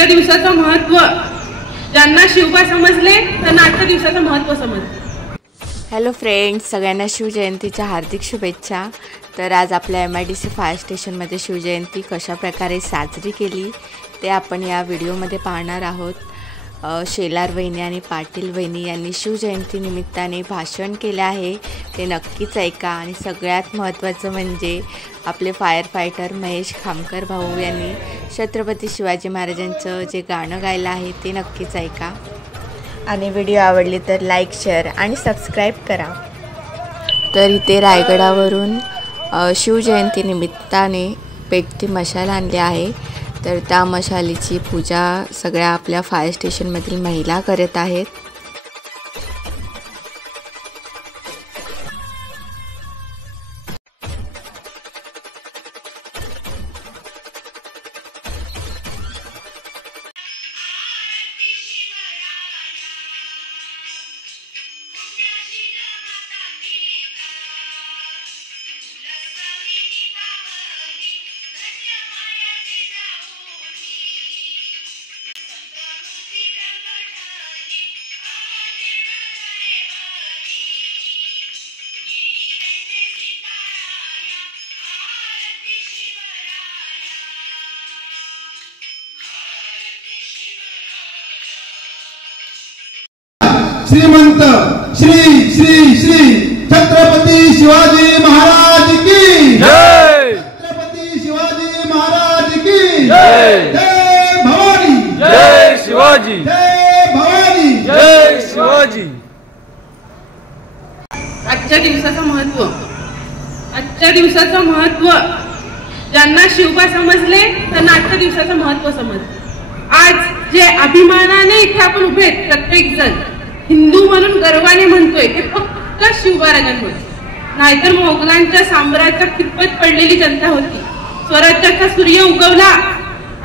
आजच्या दिवसाचं महत्त्व ज्यांना शिवबा समजले त्यांना आजच्या दिवसाचं महत्त्व समजलं। हॅलो फ्रेंड्स, सगळ्यांना शिवजयंतीच्या हार्दिक शुभेच्छा। तर आज आपल्या MIDC फायर स्टेशनमध्ये शिवजयंती कशा प्रकारे साजरी केली ते आपण या व्हिडिओमध्ये पाहणार आहोत। शेलार वहिनी आणि पाटील वहिनी यांनी शिवजयंती निमित्ताने भाषण केले आहे, ते नक्कीच ऐका। आणि सगळ्यात महत्त्वाचं म्हणजे आपले फायर फायटर महेश खामकर भाऊ यांनी छत्रपती शिवाजी महाराजांचं जे गाणं गायलं आहे ते नक्कीच ऐका। आणि व्हिडिओ आवडली तर लाईक, शेअर आणि सबस्क्राईब करा। तर इथे रायगडावरून शिवजयंती निमित्ताने पेटती मशाल आणली आहे, तर त्या मशालीची पूजा सगळ्या आपल्या फायर स्टेशनमधील महिला करत आहेत। श्रीमंत श्री श्री श्री छत्रपती शिवाजी महाराज की जय। छत्रपती शिवाजी महाराज की जय। जय भवानी, जय शिवाजी, जय भवानी, जय शिवाजी। आजच्या दिवसाचं महत्त्व ज्यांना शिवबा समजले त्यांना आजच्या दिवसाचं महत्त्व समजलं। आज जे अभिमानाने इथे आपण उभे आहेत, प्रत्येक जण हिंदू म्हणून गर्वाने म्हणतोय ते फक्त शिवबा-राजांमुळे, नाहीतर मोगलांच्या साम्राज्यात खितपत पडलेली जनता होती। स्वराज्याचा सूर्य उगवला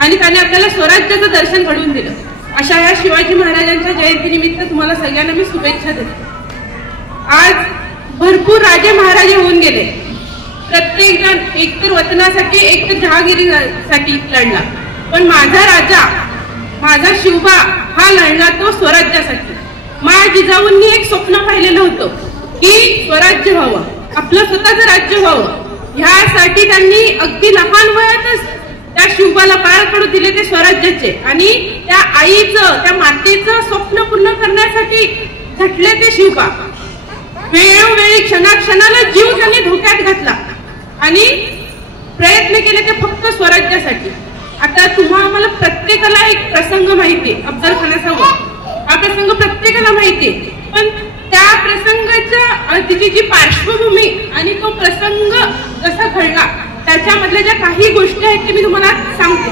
आणि त्याने आपल्याला स्वराज्याचं दर्शन घडवून दिलं। अशा या शिवाजी महाराजांच्या जयंतीनिमित्त तुम्हाला सगळ्यांना मी शुभेच्छा देते। आज भरपूर राजे महाराजे होऊन गेले, प्रत्येक जण एकतर वतनासाठी एकतर जहागिरीसाठी लढला, पण माझा राजा माझा शिवबा हा लढला तो स्वराज्यासाठी। माँ जिजाऊंनी एक स्वप्न पाहिलेलं होतं की स्वराज्य व्हावं, आपलं स्वतःचं राज्य व्हावं। ह्यासाठी त्यांनी अगदी लहान वयातच त्या शिवबाला पार पडू दिले ते स्वराज्याचे, आणि त्या आईचं त्या मातेचं स्वप्न पूर्ण करण्यासाठी झटले ते शिवबा। वेळोवेळी क्षणाक्षणाला जीव त्यांनी धोक्यात घातला आणि प्रयत्न केले ते फक्त स्वराज्यासाठी। आता आम्हाला प्रत्येकाला एक प्रसंग माहिती आहे, अफजल खानाचा वध हा प्रसंग प्रत्येकाला माहिती आहे, पण त्या प्रसंगाच्या तिची जी पार्श्वभूमी आणि तो प्रसंग कसा घडला त्याच्यामधल्या ज्या काही गोष्टी आहेत ते मी तुम्हाला सांगते।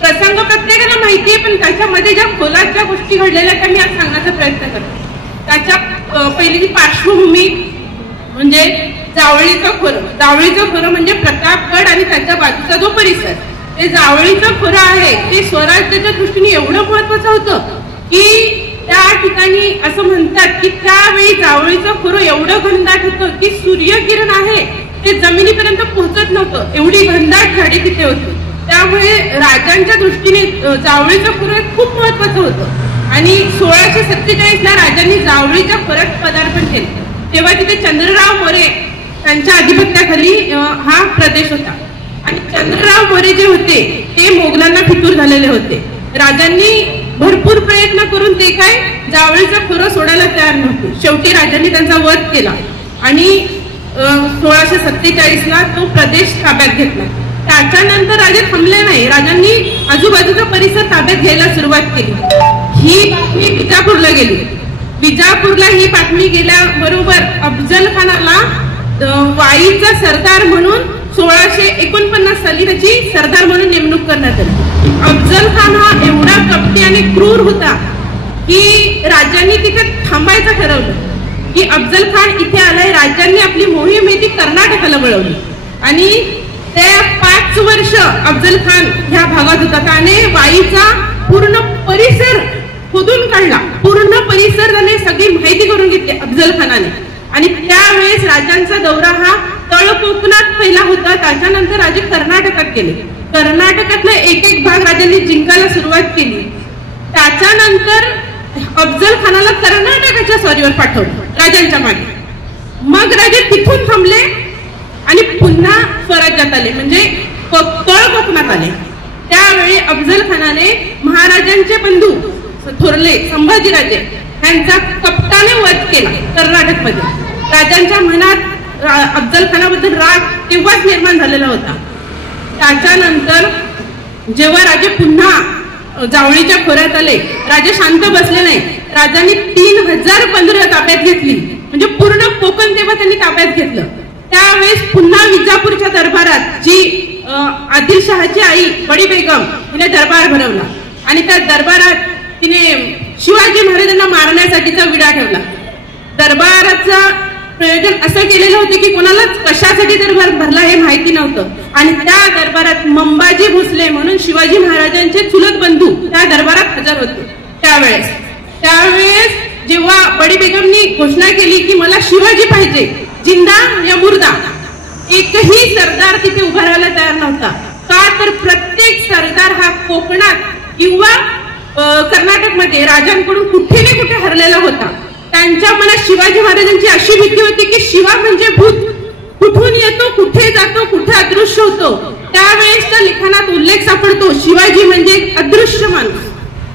प्रसंग प्रत्येकाला माहिती आहे, पण त्याच्यामध्ये ज्या खोलाच्या गोष्टी घडलेल्या त्या मी आज सांगण्याचा प्रयत्न करते। त्याच्या पहिली जी पार्श्वभूमी म्हणजे जावळीचं खोरं म्हणजे प्रतापगड आणि त्याच्या बाजूचा जो परिसर, ते जावळीचं खोरं आहे ते स्वराज्याच्या दृष्टीने एवढं महत्वाचं होतं की त्या ठिकाणी असं म्हणतात की त्यावेळी जावळीचं खोरं एवढं घनदाट होतं की सूर्यकिरण आहे ते जमिनीपर्यंत पोहोचत नव्हतं, एवढी घनदाट झाडी तिथे होती। त्यामुळे राजांच्या दृष्टीने जावळीचं खोरं खूप महत्वाचं होतं। आणि 1647 ला राजांनी जावळीच्या खोऱ्यात पदार्पण केले, तेव्हा तिथे चंद्रराव मोरे त्यांच्या अधिपत्याखाली हा प्रदेश होता। आणि चंद्रराव मोरे जे होते ते मोगलांना फितूर झालेले होते। राजांनी भरपूर प्रयत्न करून ते काय जावळीचं खोरं सोडायला तयार नव्हते। शेवटी राजांनी त्यांचा वध केला आणि 1647 ला तो प्रदेश ताब्यात घेतला। त्याच्यानंतर राजे थांबले नाही, राजांनी आजूबाजूचा परिसर ताब्यात घ्यायला सुरुवात केली। ही बातमी विजापूरला गेली। विजापूरला ही बातमी गेल्याबरोबर अफजल खानाला वाईचा सरदार म्हणून 1649 साली त्याची सरदार म्हणून नेमणूक करण्यात आली। अफजल खान हा एवढा कपटी आणि क्रूर होता की राजांनी तिथे थांबायचं ठरवलं की अफजल खान इथे आलाय। राजांनी आपली मोहीम ती कर्नाटकाला वळवली आणि ते 5 वर्ष अफजल खान ह्या भागात होता। त्याने वाईचा पूर्ण परिसर खोदून काढला, पूर्ण परिसर त्याने सगळी माहिती करून घेतली अफजल खानाने। आणि त्यावेळेस राजांचा दौरा हा तळ कोकणात पहिला होता, त्याच्यानंतर राजे कर्नाटकात गेले। कर्नाटकातला एक एक भाग राजांनी जिंकायला सुरुवात केली. त्याच्यानंतर अफजल खानाला कर्नाटकाच्या स्वारीवर पाठवलं राजांच्या मागे. मग राजे तिथून थांबले आणि पुन्हा स्वराज्यात आले, म्हणजे तळ कोकणात आले. त्यावेळी अफजल खानाने महाराजांचे बंधू थोरले संभाजीराजे यांचा कपटाने वध केला कर्नाटकमध्ये. राजांच्या मनात अफजल खानाबद्दल राग तेव्हाच निर्माण झालेला होता. त्याच्यानंतर जेव्हा राजे पुन्हा जावळीच्या खोऱ्यात आले, राजे शांत बसले नाही. राजांनी 3000 बंदरं ताब्यात घेतली, म्हणजे पूर्ण कोकण तेव्हा त्यांनी ताब्यात घेतलं. त्यावेळेस पुन्हा विजापूरच्या दरबारात जी आदिलशहाची आई बडी बेगम तिने दरबार भरवला आणि त्या दरबारात तिने शिवाजी महाराजांना मारण्यासाठीचा विडा ठेवला. दरबाराचं प्रयोजन असं केलेलं होतं की कोणालाच कशासाठी दरबार भरला हे माहिती नव्हतं. आणि त्या दरबारात मंबाजी भोसले म्हणून शिवाजी महाराजांचे चुलत बंधू त्या दरबारात हजर होते. त्यावेळेस जेव्हा बडी बेगमनी घोषणा केली की मला शिवाजी पाहिजे, जिंदा या मुर्दा, एकही सरदार तिथे उभा राहायला तयार नव्हता. का तर प्रत्येक सरदार हा कोकणात किंवा कर्नाटकमध्ये राजांकडून कुठे ना कुठे हरलेला होता. त्यांच्या मनात शिवाजी महाराजांची अशी भीती होती की शिवा म्हणजे भूत, कुठून येतो, कुठे जातो, कुठे अदृश्य होतो. त्यावेळेसच्या लिखाणात उल्लेख सापडतो शिवाजी म्हणजे अदृश्य माणूस,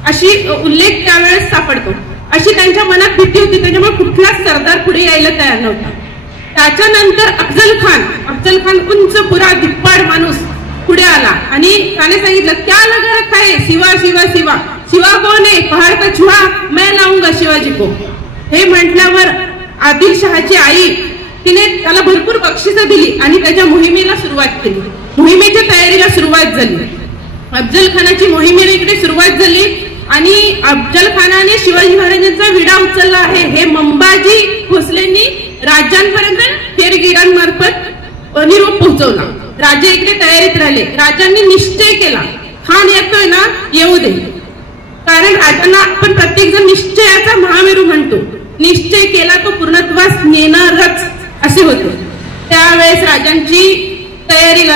अशी उल्लेख त्यावेळेस सापडतो. अशी त्यांच्या मनात भीती होती, त्याच्यामुळे कुठलाच सरदार पुढे यायला तयार नव्हता. त्याच्यानंतर अफजल खान उंच पुरा धिप्पाड माणूस पुढे आला आणि त्याने सांगितलं क्या लगा रखा है, शिवा शिवा शिवा, शिवा कोण आहे, पहाड का चुहा, मैं लाऊंगा शिवाजी को. हे म्हटल्यावर आदिलशहाची आई तिने त्याला भरपूर बक्षिसं दिली आणि त्याच्या मोहिमेला सुरुवात केली. मोहिमेच्या तयारीला सुरुवात झाली. अफजल खानाची मोहिमेला इकडे सुरुवात झाली आणि अफजल खानाने शिवाजी महाराजांचा विडा उचलला आहे हे मंबाजी भोसलेंनी राजांपर्यंत फेरगिरांमार्फत निरोप पोहोचवला. राजे इकडे तयारीत राहिले. राजांनी निश्चय केला खान येतोय ना, येऊ दे, कारण राजांना आपण प्रत्येक जण निश्चयाचा महामेरू म्हणतो. निश्चय केला तो पूर्णत्वास नेणारच असे होते. त्यावेळेस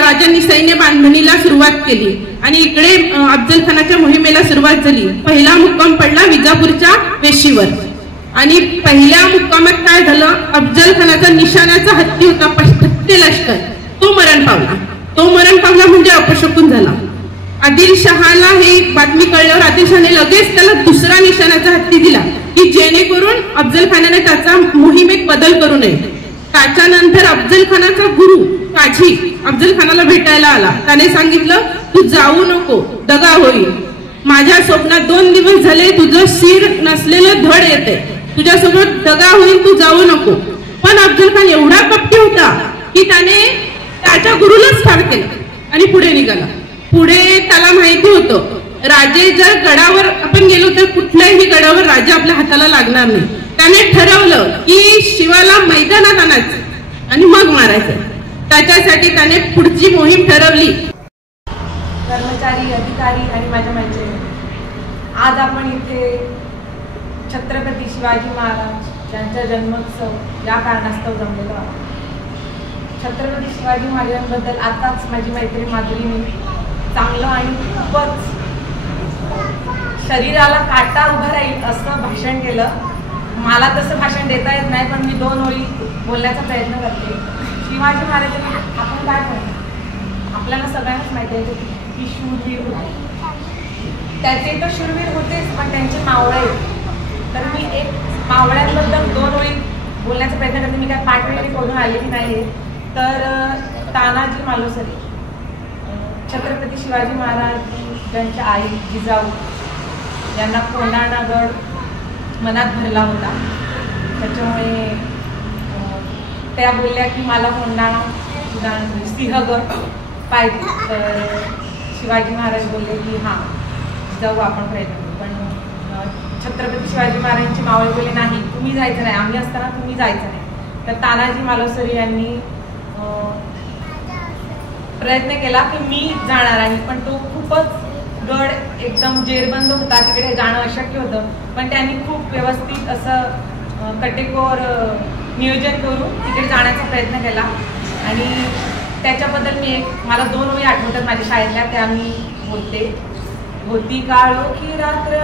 राजांनी सैन्य बांधणीला सुरुवात केली आणि इकडे अफजल खानाच्या मोहिमेला सुरुवात झाली. पहिला मुक्काम पडला विजापूरच्या वेशीवर आणि पहिल्या मुक्कामात काय झालं, अफजल खानाचा निशाण्याचा हत्ती होता पश्चिम लष्कर, तो मरण पावला म्हणजे अपशकुन झाला. आदिलशहाला ही बातमी कळल्यावर आदिलशहाने लगेच त्याला दुसरा निशाण्याचा हत्ती दिला की जेणेकरून अफजल खानाने त्याचा मोहिमेत बदल करू नये. त्याच्यानंतर अफजल खानाचा गुरु काझी अफजल खानाला भेटायला आला. त्याने सांगितलं तू जाऊ नको, दगा होईल. माझ्या स्वप्नात 2 दिवस झाले तुझं शिर नसलेलं धड येते, तुझ्यासोबत दगा होईल, तू जाऊ नको. पण अफजल खान एवढा कपटी होता की त्याने त्याच्या गुरुलाच ठार केलं आणि पुढे निघाला. पुढे त्याला माहिती होतं राजे जर गडावर आपण गेलो तर कुठल्याही गडावर राजा आपल्या हाताला लागणार नाही. त्याने ठरवलं की शिवाला मैदानात आणायचं आणि मग मारायचं. त्याच्यासाठी त्याने पुढची मोहीम ठरवली. कर्मचारी, अधिकारी आणि माझ्या मैत्रिणी, आज आपण इथे छत्रपती शिवाजी महाराज यांचा जन्मोत्सव या कारणास्तव जमलेलो आहोत. छत्रपती शिवाजी महाराजांबद्दल आताच माझी मैत्रीण माधुरीने चांगलं आणि खूपच शरीराला काटा उभा राहील असं भाषण केलं. मला तसं भाषण देता येत नाही, पण मी 2 ओळी बोलण्याचा प्रयत्न करते. शिवाजी महाराजांनी आपण काय म्हणतो, आपल्याला सगळ्यांनाच माहिती आहे की शूरवीर होते. त्याचे तर शूरवीर होतेच, पण त्यांचे मावळे. तर मी एक मावळ्यांबद्दल 2 ओळी बोलण्याचा प्रयत्न करते. मी काय पाठवलेली करून आलेली नाही. तर तानाजी मालुसरे, छत्रपती शिवाजी महाराज यांच्या आई जिजाऊ यांना कोंढाणा गड मनात भरला होता. त्याच्यामुळे त्या बोलल्या की मला कोंढाणा सिंहगड पाहिजे. तर शिवाजी महाराज बोलले की हां जाऊ आपण प्रयत्न करू. पण छत्रपती शिवाजी महाराजांची मावळे बोलले नाही, तुम्ही जायचं नाही, आम्ही असताना तुम्ही जायचं नाही. तर तानाजी मालुसरे यांनी प्रयत्न केला की मी जाणार आहे, पण तो खूपच गड एकदम जेरबंद होता, तिकडे जाणं अशक्य होतं. पण त्यांनी खूप व्यवस्थित असं कटेकोर नियोजन करून तिकडे जाण्याचा प्रयत्न केला आणि त्याच्याबद्दल मला 2 ओळी आठवतात माझ्या शाळेतल्या, त्या मी बोलते. होती काळोखी रात्र,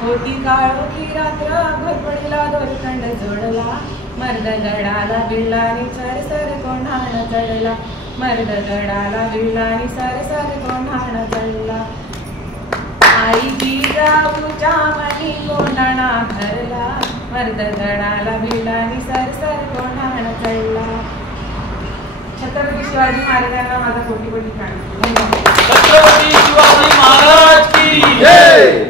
होती काळोखी रात्र, घोरपडीला दोरखंड जोडला, मर्द गडाला बिळानी सरसर कोणाला चढला, मर्द गडाला बिळानी सरसर कोणाला चढला. आई जिजाऊच्या मनी कोंडाणा धरला, मर्द गडाला बिळानी सरसर कोणाला चढला. छत्रपती शिवाजी महाराजांना माझा कोटी कोटी प्रणाम. छत्रपती शिवाजी महाराज की जय.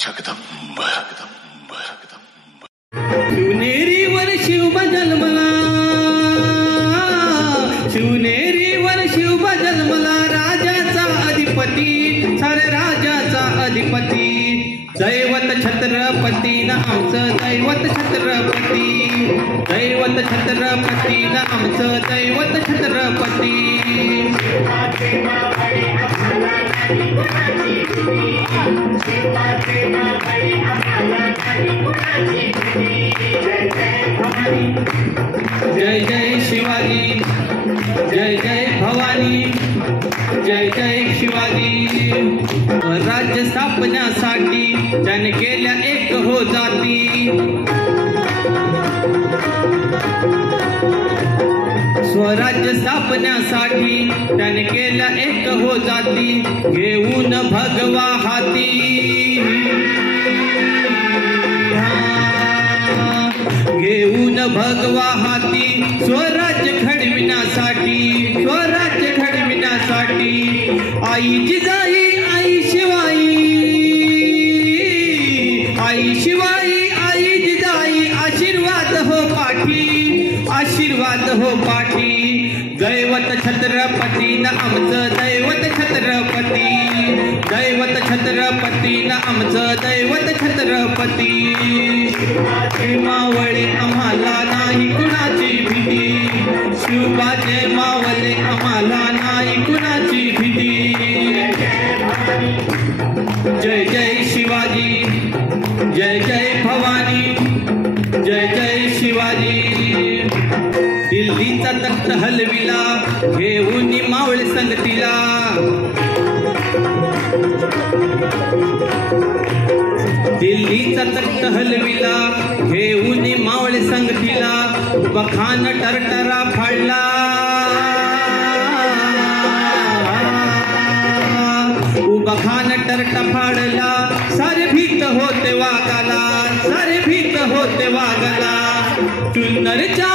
जगदंब जगदंब जगदंब. शिवनेरीवर शिवबा जन्मला, शिवनेरीवर शिवबा जन्मला, राजाचा अधिपती, सारे राजाचा अधिपती. दैवत छत्रपती न आमचं दैवत छत्रपती, दैवत छत्रपती न आमचं दैवत छत्रपती. जय जय शिवाजी, जय जय भवानी, जय जय शिवाजी. राज्य स्थापण्यासाठी त्याने केल्या एक हो जाती, स्वराज्य स्थापण्यासाठी त्याने केल्या एक हो जाती, घेऊन भगवा हाती, घेऊन भगवा हाती, स्वराज्य घडविण्यासाठी, स्वराज्य घडविण्यासाठी. आई जिजाई, आई शिवाई, आई शिवाई, आई जिजाई, आशीर्वाद हो पाठी, आशीर्वाद हो पाठी. दैवत छत्रपती न आमचं दैवत छत्रपती, दैवत छत्रपती न आमचं दैवत छत्रपती. मावळे आम्हाला नाही कुणाची भीती, शिवबाचे मावळे आम्हाला नाही कुणाची भीती. जय जय शिवाजी, जय जय भवानी, जय जय शिवाजी. दिल्लीचा तख्त हलविला, घेऊन मावळे संगतीला, दिल्लीचा तख्त हलविला, घेऊन मावळे संगतीला. बखान टरटरा फाडला, बखान टरटा फाडला, सारे भीत होते वागाला, सारे भीत होते वागाला. चुनरच्या